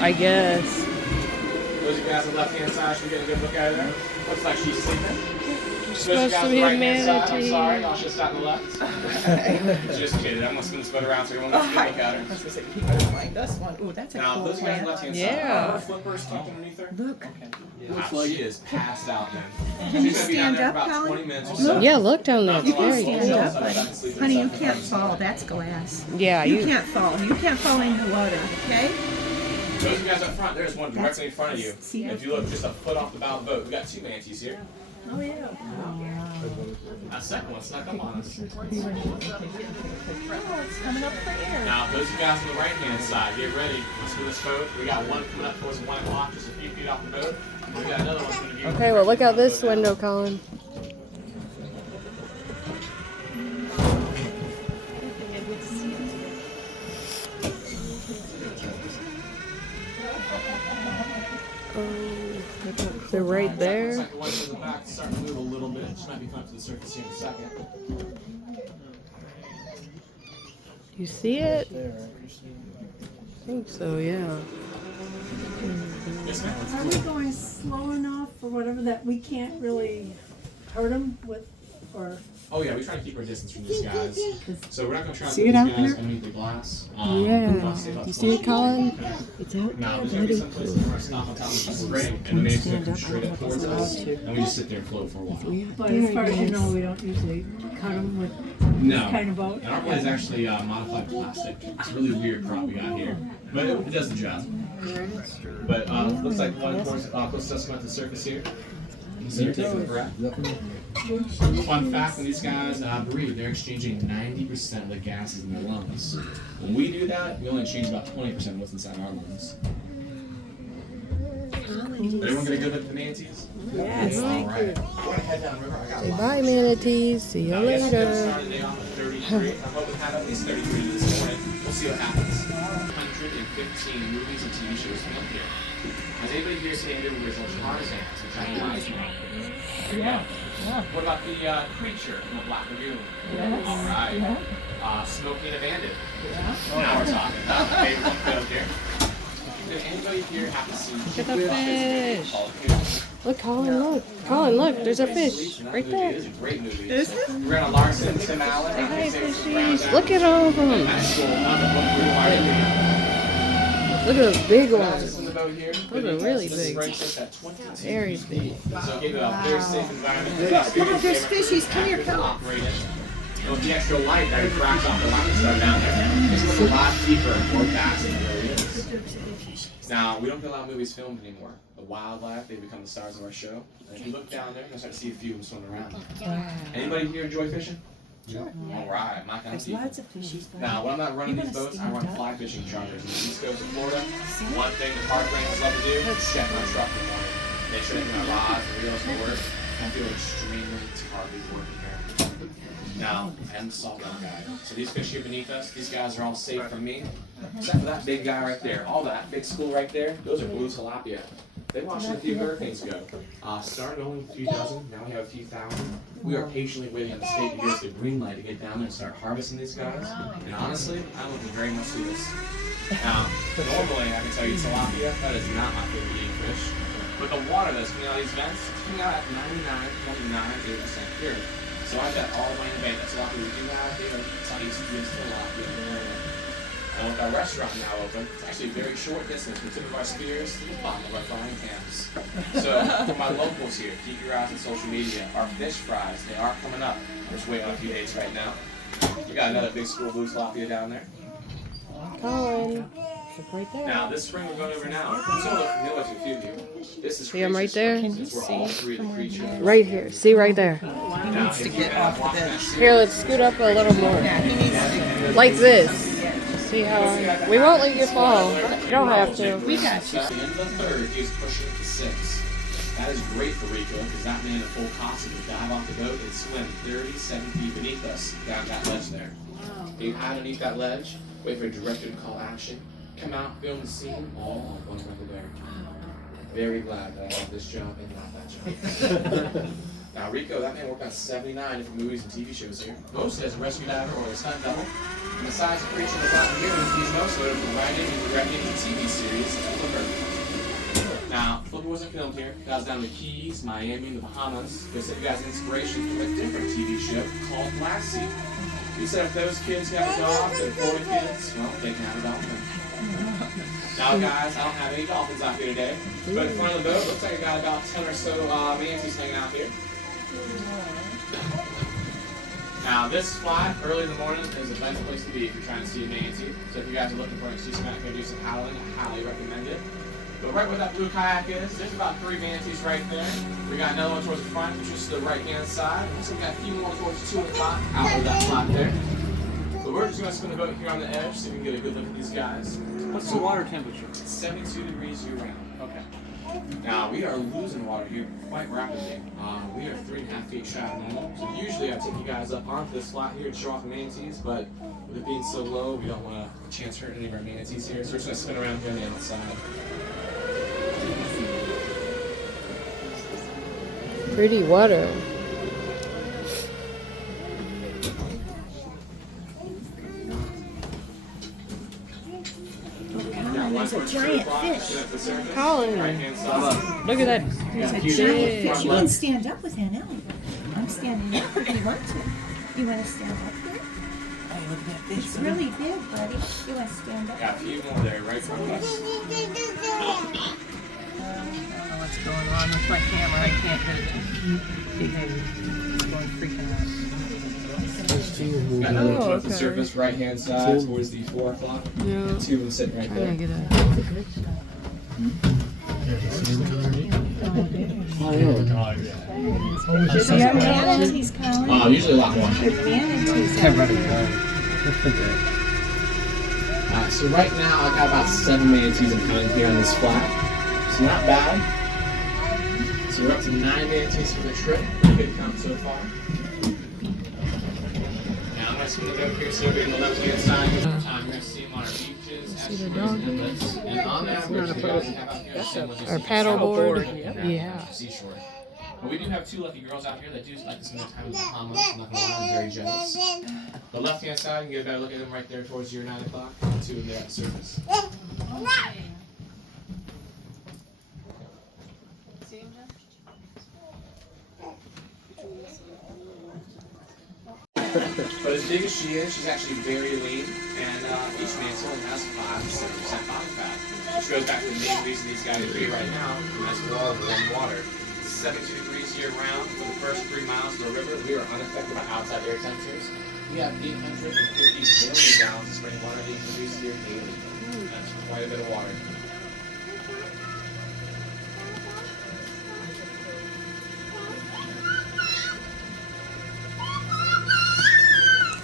I guess. Those of you guys on the left-hand side should get a good look at her. Looks like she's sleeping. It's supposed to be a manatee. I'm sorry, y'all should start on the left. Just kidding. I'm gonna spin this boat around so everyone gets a good look at her. I was gonna say, keep her flying this one. Ooh, that's a Now, cool those of you guys on the plant. left-hand Yeah. side, her flippers tucked underneath her. Look. Wow, she is passed out, man. Can you She's gonna be down stand there up, for about Colin? 20 minutes or so. Yeah, look down there. It's very Stand cool. up. Honey, you can't fall. That's glass. Yeah, You can't fall. You can't fall into water, okay? Those of you guys up front, there's one directly in front of you. See? If you look just a foot off the bow of the boat, we got two manatees here. Oh, yeah. That second one snuck up on us. Oh, it's coming up for air. Now, those of you guys on the right-hand side, get ready. Let's move this boat. We got one coming up towards 1 o'clock, just a few feet off the boat. We got another one coming to you. Okay, well, look out this window, Colin. They're right Looks there. like the one in the back is starting to move a little bit. She might be coming to the surface here in a second. You see it? I think so, yeah. Yes, ma'am. Are we going slow enough or whatever that we can't really hurt them with, or? Oh yeah, we try to keep our distance from these guys. So we're not going to try to See put it these out guys there? underneath the glass. Yeah. You see it, Colin? It's out Now, there, there's going to be buddy. some places where we're stop on top of the spray, and the names come straight up towards us, and we just sit there and float for a while. But as far as you know, we don't usually cut them with No. this kind of boat. And our blade is actually modified plastic. It's a really weird prop we got here, but it does the job. But looks like one towards close to us coming to the surface here. So you're taking a breath. Fun fact: when these guys breathe, they're exchanging 90% of the gases in their lungs. When we do that, we only change about 20% of what's inside our lungs. Everyone get a good look at the manatees? Yes. All right. We're gonna head down river. I got lots. Bye, manatees. See you Yesterday we later. started the day off at 33. I'm hoping to have at least 33 this morning. We'll see what happens. 115 movies and TV shows filmed here. Has anybody here seen any movies on Tarzan? Yeah. What about the Creature from the Black Lagoon? Yes. All right. Smokey and a Bandit. Now we're talking. Favorite one film here. Did anybody here have to see Look at the fish. Called Goose? Look, Colin, look. Colin, look. There's a fish That right movie there. is a great movie. Is it? Rena Larson, Tim Allen. Hi, Jason fishies. Brown. Look at all of them. That's cool. Another book we required. Look at those big That's ones. in the boat here. Those are really This big. brings us at 22 Very feet. big. So give it a very safe environment. Look, there's fishies. Come here, come on. Operate it. With the extra light that refracts off the line star down there, it's a lot deeper and more vast than it really is. Now, we don't get a lot of movies filmed anymore. The wildlife, they become the stars of our show. And if you look down there, you'll start to see a few of them swimming around. Anybody here enjoy fishing? Sure. All right, my kind of There's people. lots of fishies. Now, when I'm not running these boats, I run fly fishing charters in the east coast of Florida. One thing the park rangers love to do is check my truck in the morning. Make sure that my rods and reels can work. I feel extremely targeted working here. Now, I am the salt gun guy. So these fish here beneath us, these guys are all safe from me. Except for that big guy right there. All that big school right there, those are blue tilapia. They watched a few hurricanes go. Started only a few dozen, now we have a few thousand. We are patiently waiting on the state to give us the green light to get down there and start harvesting these guys. And honestly, I'm looking very much to this. Now, normally I can tell you tilapia, that is not my favorite eating fish. But the water that's coming out of these vents, it's coming out at 99.98% pure. So I've got all the money in the bank. That's tilapia we do have here. Tasty tilapia. And with our restaurant now open, it's actually a very short distance from the tip of our spears to the bottom of our frying pans. So for my locals here, keep your eyes on social media. Our fish fries, they are coming up. We're just waiting on a few dates right now. We got another big school of blue tilapia down there. Colin. Look right there. Now this spring we're going over now, it's a little familiar to a few of you. This is See 'em right Creature there? Spring, since we're all three of the creatures. Right here. See right there. He needs to get off the bench. Here, let's scoot up a little more. Yeah, he needs to. Like this. See how we won't let you fall. You don't have to. We got you. At the end of the third, he's pushing it to 6. That is great for Rico because that man at full costume would dive off the boat and swim 37 feet beneath us down that ledge there. You hide underneath that ledge, wait for a director to call action, come out, film the scene, all on one level there. Very glad that I have this job and not that job. Now, Rico, that man worked on 79 different movies and TV shows here. Mostly as a rescue diver or a stunt double. And besides the creature of the Black Lagoon, he's most noted for writing and directing the TV series Flipper. Now, Flipper wasn't filmed here. That was down in the Keys, Miami, and the Bahamas. They said you guys inspiration from a different TV show called Lassie. He said if those kids got a dog, they're 40 kids, well, they can have a dolphin. Now, guys, I don't have any dolphins out here today, but in front of the boat, looks like I got about 10 or so manatees hanging out here. Now, this fly, early in the morning, is the best place to be if you're trying to see a manatee. So if you guys are looking for an excuse to go do some paddling, I highly recommend it. But right where that blue kayak is, there's about 3 manatees right there. We got another one towards the front, which is to the right-hand side. So we got a few more towards 2 o'clock out of that flat there. But we're just going to spin the boat here on the edge so we can get a good look at these guys. What's the water temperature? It's 72 degrees year-round. Okay. Now, we are losing water here quite rapidly. We are 3.5 feet shy of normal. So usually I take you guys up onto this flat here to show off the manatees, but with it being so low, we don't want to chance hurt any of our manatees here. So we're just going to spin around here on the outside. Pretty water. There's a giant fish. Colin, Right-hand side. look at that. There's a giant fish. You can stand up with Aunt Ellie. I'm standing up if you want to. You want to stand up here? Hey, look at that fish. It's really big, buddy. You want to stand up? Got a few more there right from us. I don't know what's going on with my camera. I can't behave. It's going freaking out. Got another one Oh, at the okay. surface, right-hand side towards the 4 o'clock. Yeah. And 2 of them sitting right I there. didn't get So you have manatees, Colin? Usually a lot more. There's manatees. So right now I got about 7 manatees I'm counting here on this flat. It's not bad. So we're up to 9 manatees for the trip. Pretty good count so far. Now I'm going to spin the boat here so we're on the left-hand side. You're going to see them on our beaches, estuaries, and inlets. And on average, the guys we have out here are what you Our see paddleboard. Yeah. seashore. But we do have 2 lucky girls out here that do like to spend their time in the Bahamas. I'm not gonna lie, I'm very jealous. The left-hand side, you can get a better look at them right there towards your 9 o'clock. 2 of them there at the surface. But as big as she is, she's actually very lean, and each mantis only has 5 to 7% body fat. Which goes back to the main reason these guys are here right now, and that's for all warm water. 72 degrees year-round for the first 3 miles of the river. We are unaffected by outside air temperatures. We have 850 billion gallons of spring water being produced here daily. That's quite a bit of water.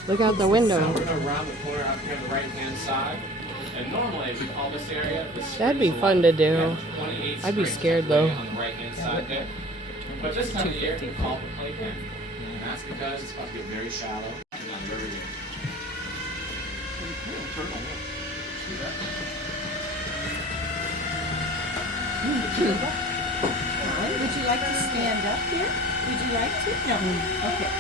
Look out the So window. we're going to round the corner up here on the right-hand side. And normally, we call this area the That'd be spring fun to swamp. do. We have 28 I'd be springs scared, technically though. on the right-hand side there. But this time of year, we call it the playpen. And that's because it's about to get very shallow and on the river here. Colin, would you like to stand up here? Would you like to? No. Okay.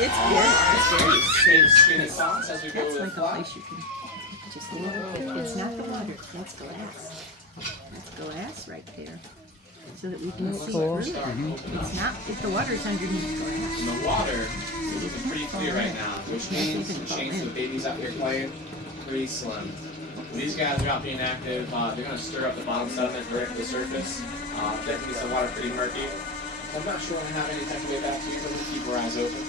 It's good. Same skinny socks as we go That's with like the a fly. place you can just leave it. It's not the water. That's glass. That's glass right there. So that we can see cool. through it. It's not, if the water's underneath glass. And the water is looking pretty clear right now, which means the chance of the babies out here playing pretty slim. When these guys are out being active, they're going to stir up the bottom sediment right at the surface. That makes the water pretty murky. So I'm not sure when I have any type of way back here, but we'll keep our eyes open.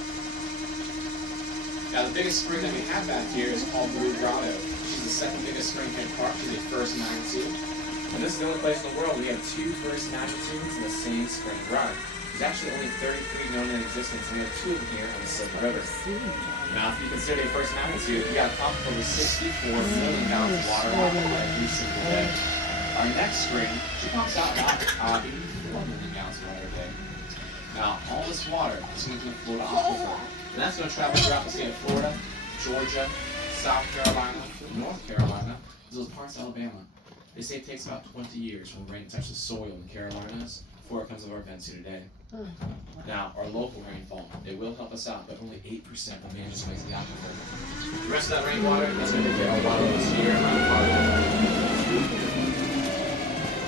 Now the biggest spring that we have back here is called Blue Grotto. She's the second biggest spring here in the park. She's a first magnitude. And this is the only place in the world we have 2 first magnitudes in the same spring run. There's actually only 33 known in existence, and we have 2 of them here on the Silver River. Now, if you consider a first magnitude, we got a pump over 64 million gallons of water out every single day. Our next spring, she pumps out about 84 million gallons of water a day. Now, all this water is going to the Florida aquifer, and that's going to travel throughout the state of Florida, Georgia, South Carolina, North Carolina, as well as parts of Alabama. They say it takes about 20 years for the rain to touch the soil in the Carolinas, before it comes to our events here today. Now, our local rainfall, it will help us out, but only 8% of manages waste the aquifer. The rest of that rainwater, that's going to get our water levels here around Park.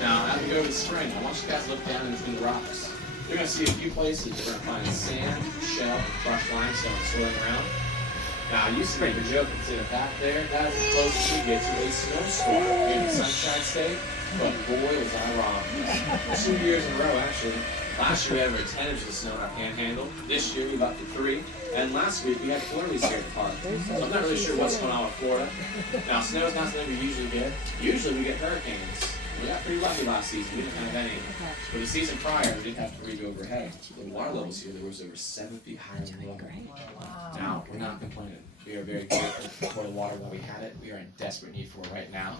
Now, as we go to the spring, I want you guys to look down in between the rocks. You're going to see a few places you're going to find sand, shell, and crushed limestone swirling around. Now, I used to make a joke and say that back there, that is as close as we get to a snowstorm in the Sunshine State, but boy was I wrong. 2 years in a row, actually. Last year we had over 10 inches of snow in our panhandle. This year we got to 3. And last week we had flurries here at the park. So I'm not really sure what's going on with Florida. Now, snow is not something we usually get. Usually we get hurricanes. We got pretty lucky last season. We didn't have any. But the season prior, we did have 3 overhead. The water levels here, there was over 7 feet higher than level. Now, we're not complaining. We are very grateful for the water while we had it. We are in desperate need for it right now.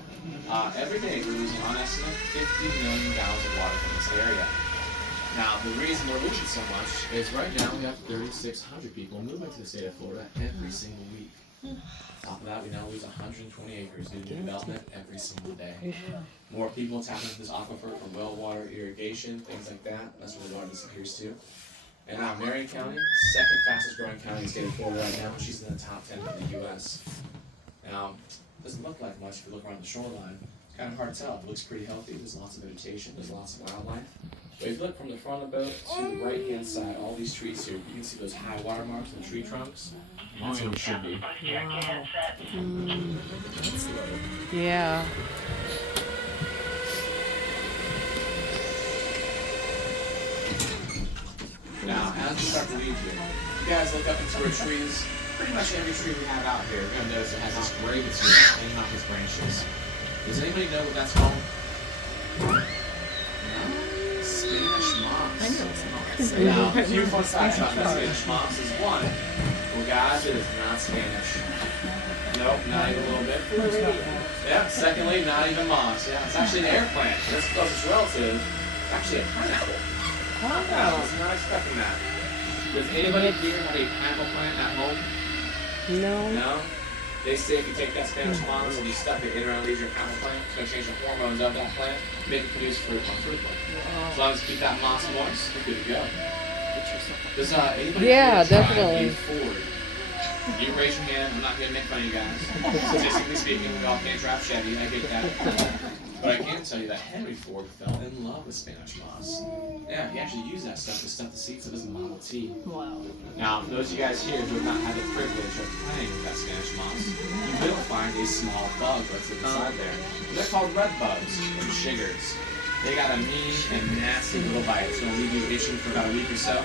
Every day we're losing, on estimate, 50 million gallons of water from this area. Now, the reason we're losing so much is right now we have 3,600 people moving to the state of Florida every single week. On top of that, we now lose 120 acres due to development every single day. More people tapping into this aquifer for well water, irrigation, things like that. That's where the water disappears to. And now Marion County, second fastest growing county in the state of Florida right now. She's in the top 10 for the U.S. Now, it doesn't look like much if you look around the shoreline. It's kind of hard to tell. It looks pretty healthy. There's lots of vegetation. There's lots of wildlife. But if you look from the front of the boat to the right-hand side, all these trees here, you can see those high water marks in the tree trunks. That's where we should be. Yeah. Now, as we start to leave here, you guys look up into our trees. Pretty much every tree we have out here, you're going to notice it has this gray material hanging off its branches. Does anybody know what that's called? No? Spanish moss. Now, a few fun facts about that Spanish moss is one, well guys, it is not Spanish. Nope, not even a little bit. Yeah, secondly, not even moss. Yeah, it's actually an air plant. Its closest relative is actually a pineapple. Yeah, I was not expecting that. Does anybody here have a pineapple plant at home? No. No? They say if you take that Spanish moss and you stuff it in around your pineapple plant, it's going to change the hormones of that plant, make it produce fruit on fruit plant. As long as you keep that moss moist, you're good to go. Does anybody Yeah, here try definitely. a Ford? You raise your hand, I'm not going to make fun of you guys. Statistically speaking, we all can't drive Chevy, I get that. But I can tell you that Henry Ford fell in love with Spanish moss. Yeah, he actually used that stuff to stuff the seats of his Model T. Wow. Now, for those of you guys here who have not had the privilege of playing with that Spanish moss, you will find a small bug that's inside there. They're called red bugs, or suggars. They got a mean and nasty little bite. It's going to leave you itching for about a week or so.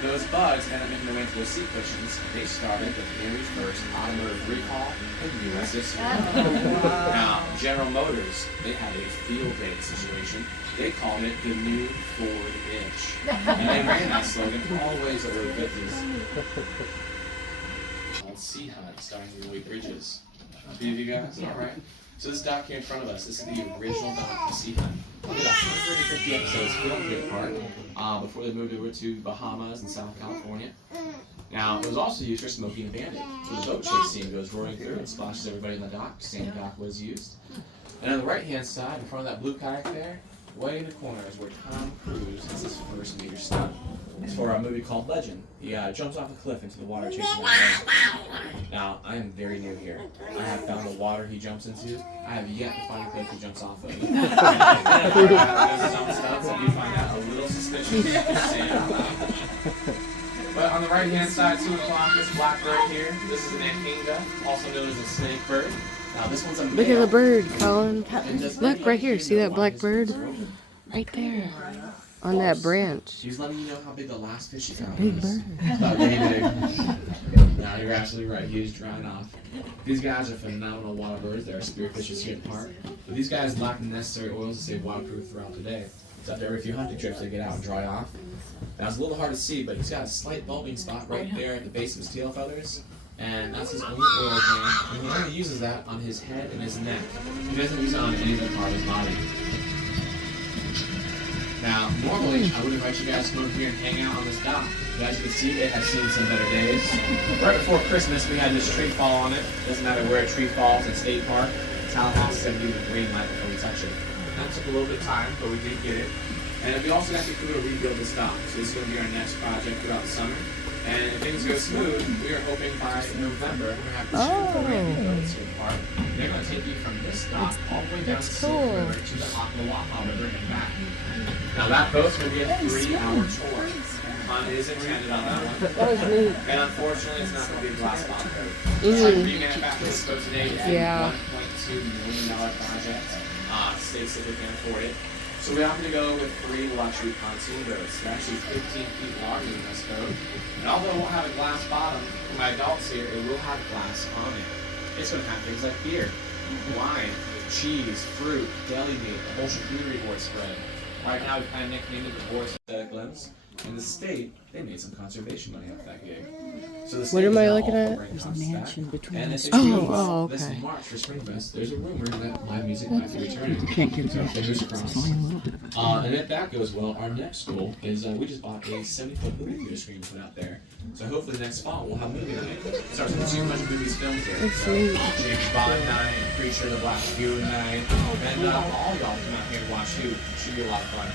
Those bugs end up making their way into those seat cushions. They started the very first automotive recall in U.S. history. Now, General Motors, they had a field day situation. They called it the new Ford itch. And they ran that slogan all the way to the early 50s. Called Sea Hunt, starring Lloyd Bridges. A few of you guys, all right? So this dock here in front of us, this is the original dock of Sea Hunt. We did 150 episodes filmed here at the park before they moved over to Bahamas and South California. Now, it was also used for Smokey and the Bandit. So the boat chase scene goes roaring through and splashes everybody in the dock. Same dock was used. And on the right-hand side, in front of that blue kayak there, way in the corner is where Tom Cruise has his first major stunt. It's for a movie called Legend. He jumps off a cliff into the water chasing that man. Now, I am very new here. I have found the water he jumps into. I have yet to find a cliff he jumps off of. There's some stunts that you find out a little suspicious. Just saying out loud. But on the right-hand side, 2 o'clock, this blackbird here. This is an anhinga, also known as a snake bird. Now, this one's a male. Look at the bird, Colin. And does Look right here. See that black bird? Right. Right there. On that branch. She's letting you know how big the last fish she found Big was. bird. It's about yay big. No, you're absolutely right. He is drying off. These guys are phenomenal water birds. They're spearfishes here at the park. But these guys lack the necessary oils to stay waterproof throughout the day. So after every few hunting trips, they get out and dry off. Now, it's a little hard to see, but he's got a slight bulbing spot right there at the base of his tail feathers. And that's his only oil gland. And he only uses that on his head and his neck. He doesn't use it on any other part of his body. Now, normally, I would invite you guys to come over here and hang out on this dock. But as you can see, it has seen some better days. Right before Christmas, we had this tree fall on it. Doesn't matter where a tree falls in State Park. Tallahassee said we give the green light before we touch it. That took a little bit of time, but we did get it. And we also got to do a rebuild this dock. So this is going to be our next project throughout the summer. And if things go smooth, we are hoping by November we're going to have two brand new boats here in the park. They're going to take you from this dock all the way down the Silver River to the Ocklawaha River and back. Now that boat's going to be a 3-hour tour. Fun is intended on that one. That was neat. And unfortunately, it's not going to be a glass bottom boat. Mm. Trying to remanufacture this boat today is Yeah. a $1.2 million project. States that they can afford it. So we opted to go with 3 luxury pontoon boats. They're actually 15 feet longer than this boat. And although it won't have a glass bottom, for my adults here, it will have glass on it. It's going to have things like beer, wine, cheese, fruit, deli meat, a whole charcuterie board spread. Right now we kind of nicknamed it the Boris Glimpse. In the state, they made some conservation money off that gig. So the state am is I now looking all at? for bringing costs back. And if Oh, this okay. March for Springfest, there's a rumor that live music might be returning. So fingers crossed. And if that goes well, our next goal is we just bought a 70-foot movie theater screen to put out there. So hopefully next fall we'll have movie night. It starts with 200 movies filmed here. So James Bond night, Preacher, The Black Lagoon night, and all y'all come out here and watch too. It should be a lot of fun.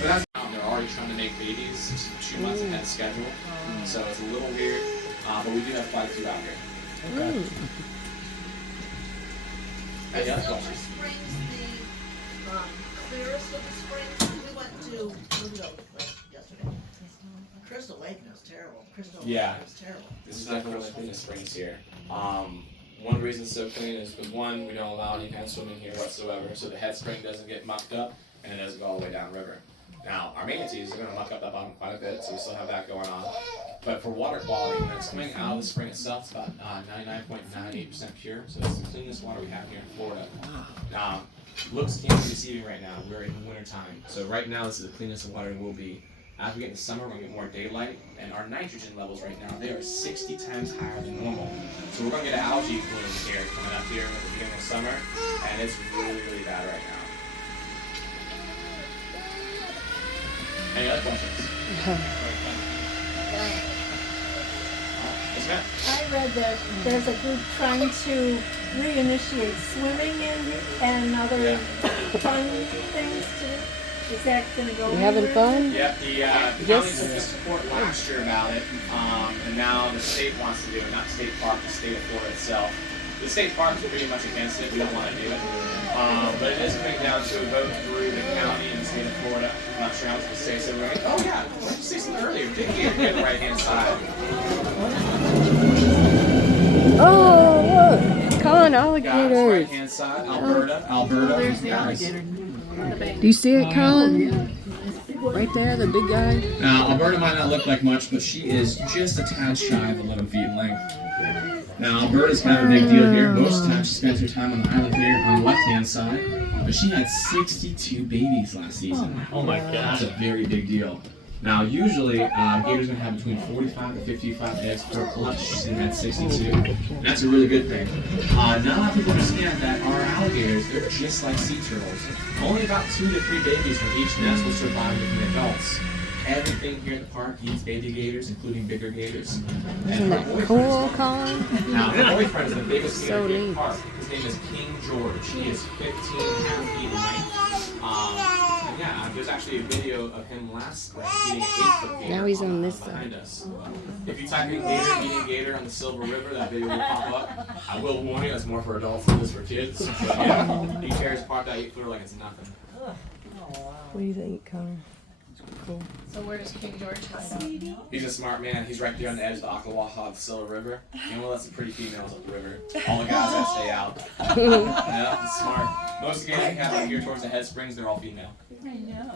But that's they're already trying to make babies 2 months ahead of schedule, so it's a little weird. But we do have quite a few out here. Mm. Any other Silver questions? Springs, the clearest of the springs. We went to Louisville yesterday. Crystal Lake was terrible. Crystal Yeah. Lake was terrible. This is definitely one of the cleanest springs here. One reason it's so clean is because one, we don't allow any kind of swimming here whatsoever, so the head spring doesn't get mucked up and it doesn't go all the way down river. Now, our manatees are going to muck up that bottom quite a bit, so we still have that going on. But for water quality, when it's coming out of the spring itself, it's about 99.98% pure, so it's the cleanest water we have here in Florida. Now, looks can be deceiving right now. We're in the winter time, so right now this is the cleanest the water will be. As we get into summer, we're going to get more daylight, and our nitrogen levels right now, they are 60 times higher than normal. So we're going to get an algae bloom here coming up here at the beginning of summer, and it's really, really bad right now. Any other questions? Yes, ma'am. I read that there's a group trying to reinitiate swimming and other Yeah. fun things to do. Is that gonna go You having anywhere? fun? Yep, the county Yes. took support last year about it, and now the state wants to do it, not the state park, the state of Florida itself. The state parks are pretty much against it, we don't want to do it. But it is coming down to a vote through the county and the state of Florida. I'm not sure how I was going to say so right. Oh yeah, why didn't you say something earlier? Dig here, here on the right hand side. Oh, look! Con Guys, alligators. right hand side, Alberta. There's the Guys. alligator. Do you see it, Colin? Right there, the big guy. Now, Alberta might not look like much, but she is just a tad shy of 11 feet in length. Now, Alberta's kind of a big deal here. Most of the time she spends her time on the island here on the left-hand side, but she had 62 babies last season. Oh my That's god. a very big deal. Now, usually, gators are going to have between 45 to 55 eggs per clutch. She's had 62. And that's a really good thing. Not a lot of people understand that our alligators, they're just like sea turtles. Only about 2 to 3 babies from each nest will survive with the adults. Everything here at the park eats baby gators, including bigger gators. Isn't that cool, Colin? Now, her boyfriend is the biggest gator So here in the neat. park. His name is King George. He is 15.5 feet in length. And yeah, there's actually a video of him last spring eating an 8-foot gator. Now he's on this behind side. us. If you type in gator eating gator on the Silver River, that video will pop up. I will warn you, it's more for adults than it is for kids. But yeah, he tears apart that 8-footer like it's nothing. What do you think, Connor? Cool. So where does King George hide out? He's a smart man. He's right there on the edge of the Ocklawaha, the Silver River. And we'll let some pretty females up the river. All the guys that stay out. Yeah, he's smart. Most of the games we have out here towards the head springs, they're all female. I know.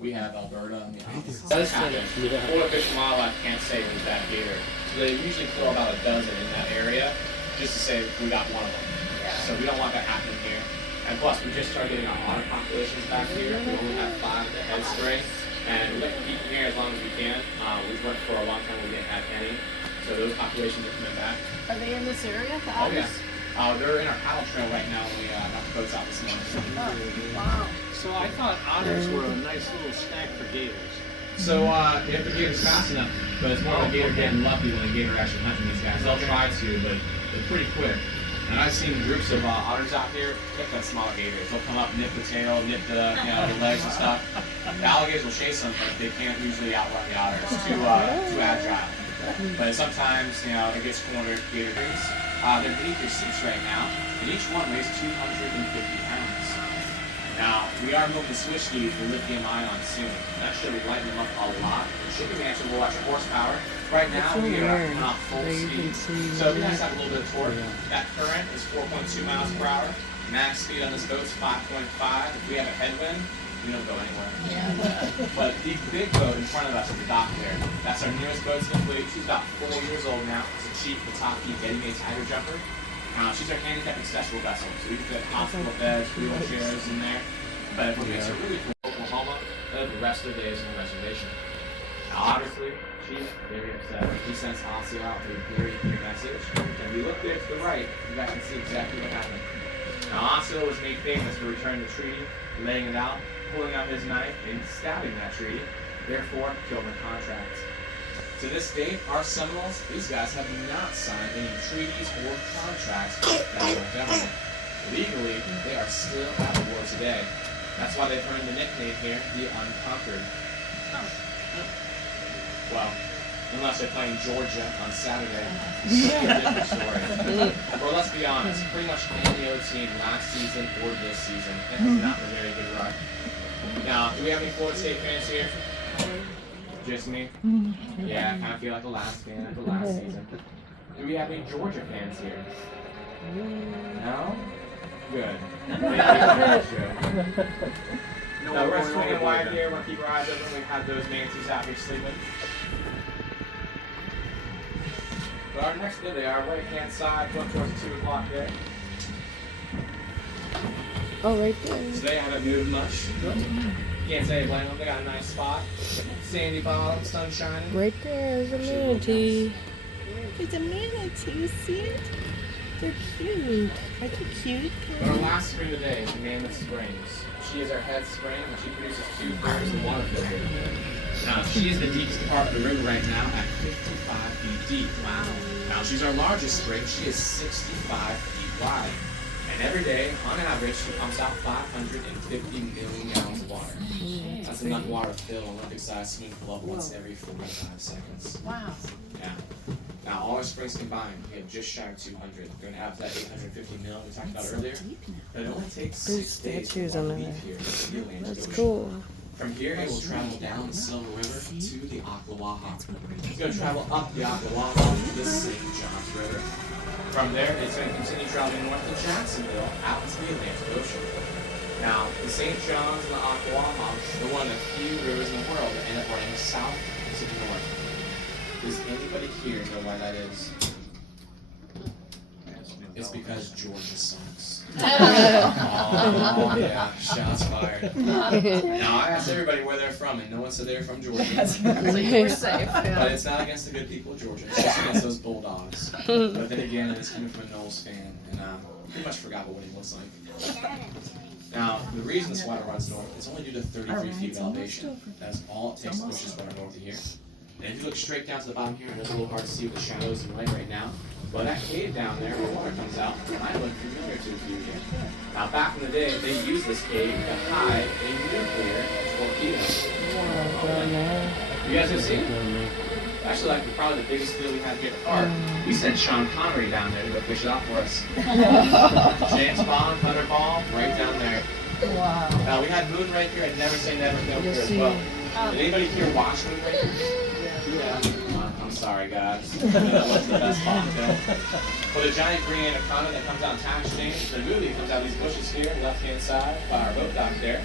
We have Alberta on the opposite. Does happen. Florida Fish and Wildlife can't say who's that gator. So they usually throw about a dozen in that area just to say we got one of them. So we don't want that happening here. And plus, we just started getting our otter populations back here. We only have 5 at the head spring. And we'd like to keep them here as long as we can. We've worked for a long time where we didn't have any. So those populations are coming back. Are they in this area? The Oh yeah. otters? They're in our paddle trail right now when we got the boats out this morning. Oh, wow. So I thought otters were a nice little snack for gators. So if the gator's fast enough, but it's more of a gator getting lucky than a gator actually hunting these guys. They'll try to, but they're pretty quick. And I've seen groups of otters out here pick on smaller gators. They'll come up, nip the tail, nip the the legs and stuff. The alligators will chase them, but they can't usually outrun the otters. Too agile. But sometimes it gets cornered gators. They're beneath your seats right now, and each one weighs 250 pounds. Now, we are moving to switch these to lithium ion soon. That should lighten them up a lot. The shipping mansion will watch your horsepower. Right now, we are coming off full speed. So if you guys have a little bit of torque, that current is 4.2 miles per hour. Max speed on this boat is 5.5. If we have a headwind, we don't go anywhere. Yeah. But the big boat in front of us at the dock there, that's our newest boat to the fleet. She's about 4 years old now. It's a cheap Pataki Getty Tiger Jumper. She's our handicap accessible vessel, so we can fit hospital beds, wheelchairs in there. But what makes her really cool, Oklahoma, the rest of the days on the reservation. Now, obviously, she's very upset. She sends Osseo out with a very clear message. And if you look there to the right, you guys can see exactly what happened. Now, Osseo was made famous for returning the treaty, laying it out, pulling out his knife, and stabbing that treaty, therefore killing the contract. To this date, our Seminoles, these guys have not signed any treaties or contracts with the federal government. Legally, they are still at war today. That's why they've earned the nickname here, the Unconquered. Well, unless they're playing Georgia on Saturday, it's a different story. Or let's be honest, pretty much any other team last season or this season has not been a very good run. Now, do we have any Florida State fans here? Just me? Yeah, I kind of feel like the last fan of the last season. Do we have any Georgia fans here? No? Good. No, we're swinging wide here. We're going to keep our eyes open. We have those manatees out here sleeping. But our next day, our right-hand side, going towards the 2 o'clock there. Oh, right there. Today I haven't moved much. Can't say I blame them. They got a nice spot. Sandy bottom, sun shining. Right there is a manatee. There's a manatee, you see it? They're cute. Aren't they cute? But our last spring today is the Mammoth Springs. She is our head spring, and she produces 2/3 of the water filter. Now, she is the deepest part of the river right now at 55 feet deep. Wow. Now, she's our largest spring. She is 65 feet wide. And every day, on average, she pumps out 550 million gallons of water. That's enough water to fill an Olympic-sized swimming pool up once every 45 seconds. Wow. Yeah. Now, all our springs combined, we have just shy of 200. We're going to have that 850 mil we talked about earlier. But it only takes 6 days to statues on leave there. here to the Atlantic That's Ocean. cool. From here, it will travel down the Silver River to the Ocklawaha. It's going to travel up the Ocklawaha to the St. Johns River. From there, it's going to continue traveling north to Jacksonville, out to the Atlantic Ocean. Now, the St. Johns and the Ocklawaha are one of the few rivers in the world that end up running south to the north. Does anybody here know why that is? It's because Georgia sucks. Oh, yeah, shots fired. Now, I asked everybody where they're from, and no one said they were from Georgia. We're safe. But it's not against the good people of Georgia. It's just against those Bulldogs. But then again, it's coming from a Knowles fan, and pretty much forgot what he looks like. Now, the reason this water runs north is only due to 33 feet of elevation. That's all it takes to push this water north of here. And if you look straight down to the bottom here, it's a little hard to see with the shadows and light right now. But that cave down there where water comes out, might look familiar to a few here. Now, back in the day, they used this cave to hide a nuclear torpedo. You guys have seen it? Actually, like probably the biggest deal we had here at the park. We sent Sean Connery down there to go fish it out for us. James Bond, Thunderball, right down there. Wow. Now, we had Moon right here. I'd never say never go here as well. Did anybody here watch Moon right here? Yeah. I'm sorry, guys. That wasn't the best Bond film. But a giant green anaconda that comes out in Time Exchange, the movie comes out of these bushes here, left-hand side, by our boat dock there.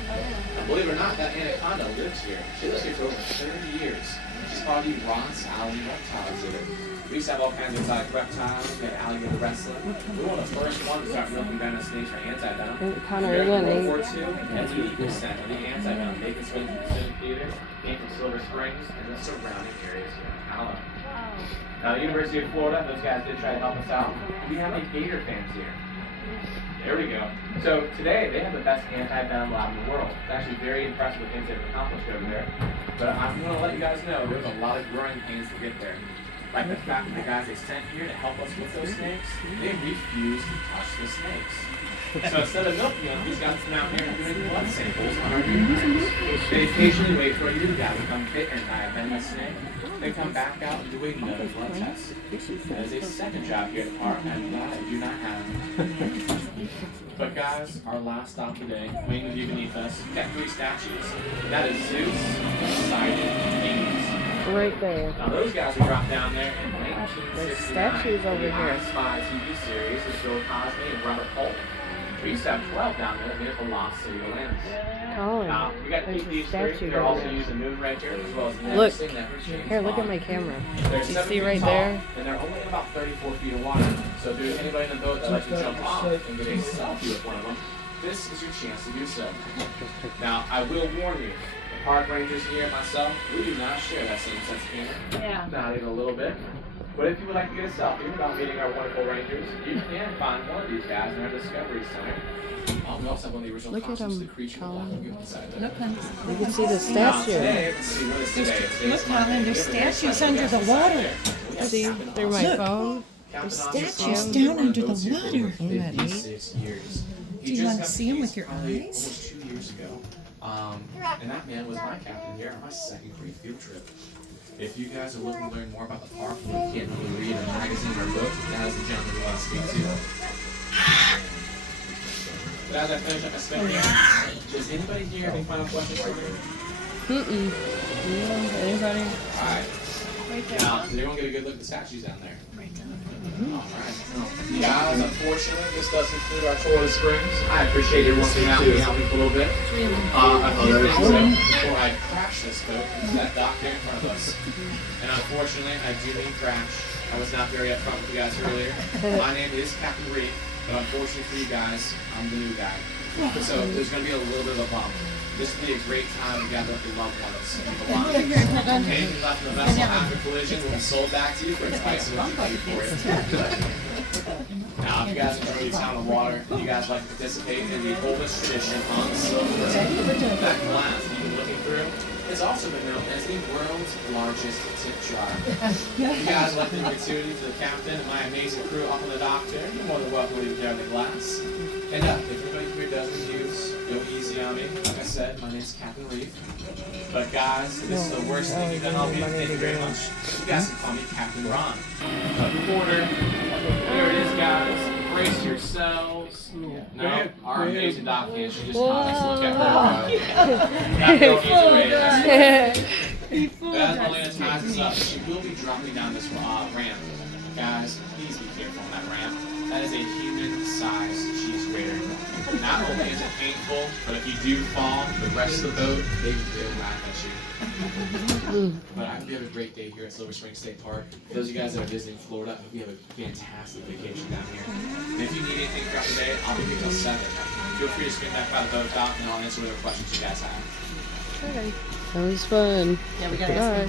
And believe it or not, that anaconda lives here. She lives here for over 30 years. She's part of the Ross Alley Reptile Exhibit. We used to have all kinds of exotic reptiles. We had alligator wrestling. We were one of the first ones to start milking venomous snakes for anti-venom. Connor During winning. World War II, 80% of the anti-venom taken from the theater came from Silver Springs and the surrounding areas here in Ocala. Now, the University of Florida, those guys did try to help us out. We have any Gator fans here? There we go. So today they have the best anti-venom lab in the world. It's actually very impressive with things they've accomplished over there. But I'm going to let you guys know there's a lot of growing pains to get there. Like the fact that the guys they sent here to help us with those snakes, they refuse to touch the snakes. So instead of milking them, these guys come out here and doing blood samples on our newsletters. They occasionally wait for you to become bit and die a venomous snake. They come back out and do another blood test. That is a second job here at the park, and that I do not have. But guys, our last stop today, waiting with you beneath us, got 3 statues. That is Zeus, Poseidon, and Hades. Right there. Now those guys were dropped down there in 1969. There's statues over the here. I Spy TV series with Bill Cosby and Robert Polk. We used to have 12 down there at the Lost City of Lambs. Oh, Now, we got to there's keep a these statue 3. They're over also there. using moon right here, as well as Look. never seen that for James Here, look at Bond. my camera. They're You 7 see feet right tall, there? and they're only in about 34 feet of water. So if there's anybody in the boat that likes to jump off and get a selfie with one of them, this is your chance to do so. Now, I will warn you, the park rangers here and myself, we do not share that same sense of humor. Yeah. Not even a little bit. But if you would like to get a selfie without meeting our wonderful rangers, you can find one of these guys in our Discovery Center. We also have one of the original Look at costumes of him, the creature Colin. walking inside there. You can see the Now, statue. today, let's see, what is today? Today's look, Monday. Colin, there's We have a statues special under guest the inside water. there. We have See Captain through my Austin. phone? Captain There's Austin statues served down on under the boats here for water. Isn't that neat? 56 years. Do you just want to got see him the with keys your probably eyes? Almost 2 years ago. And that man was my captain here on my second grade field trip. If you guys are looking to learn more about the park and you can't really read a magazine or a book, that is the gentleman we want to speak to. But as I finish up my speech, does anybody here have any final questions for me? Anybody? Alright. Now, they're going to get a good look at the statues down there. Alright. Guys, unfortunately, this does conclude our tour of the springs. I appreciate everyone coming out and hanging out with me for a little bit. A few things though, before I crash this boat into that dock there in front of us. And unfortunately, I do mean crash. I was not very upfront with you guys earlier. My name is Captain Reed, but unfortunately for you guys, I'm the new guy. So there's going to be a little bit of a bump. This would be a great time to gather up your loved ones and your belongings. Anything left in the vessel after collision will be sold back to you for twice what you paid for it. Now, if you guys enjoy your time on the water, and you guys like to participate in the oldest tradition on silver, that glass that you've been looking through has also been known as the world's largest tip jar. If you guys like the gratuity for the captain and my amazing crew up on the dock there, you're more than welcome to leave there in the glass. And if anybody here does reviews, go easy on me. Like I said, my name's Captain Reef. But guys, this is the worst thing you've done all week. Thank you very much. You guys can call me Captain Ron. Quarter. There it is, guys. Brace yourselves. No, our amazing dock hand. She just caught us. Look at her. That girl needs a raise. As Melina ties us up, she will be dropping down this ramp. Guys, please be careful on that ramp. That is a human-sized cheese grater. Not only is it painful, but if you do fall, the rest of the boat, they'll laugh at you. But I hope you have a great day here at Silver Spring State Park. For those of you guys that are visiting Florida, I hope you have a fantastic vacation down here. And if you need anything throughout the day, I'll be here till 7. Feel free to skip back by the boat dock, and I'll answer whatever questions you guys have. Okay. That was fun. Yeah, we got to Bye.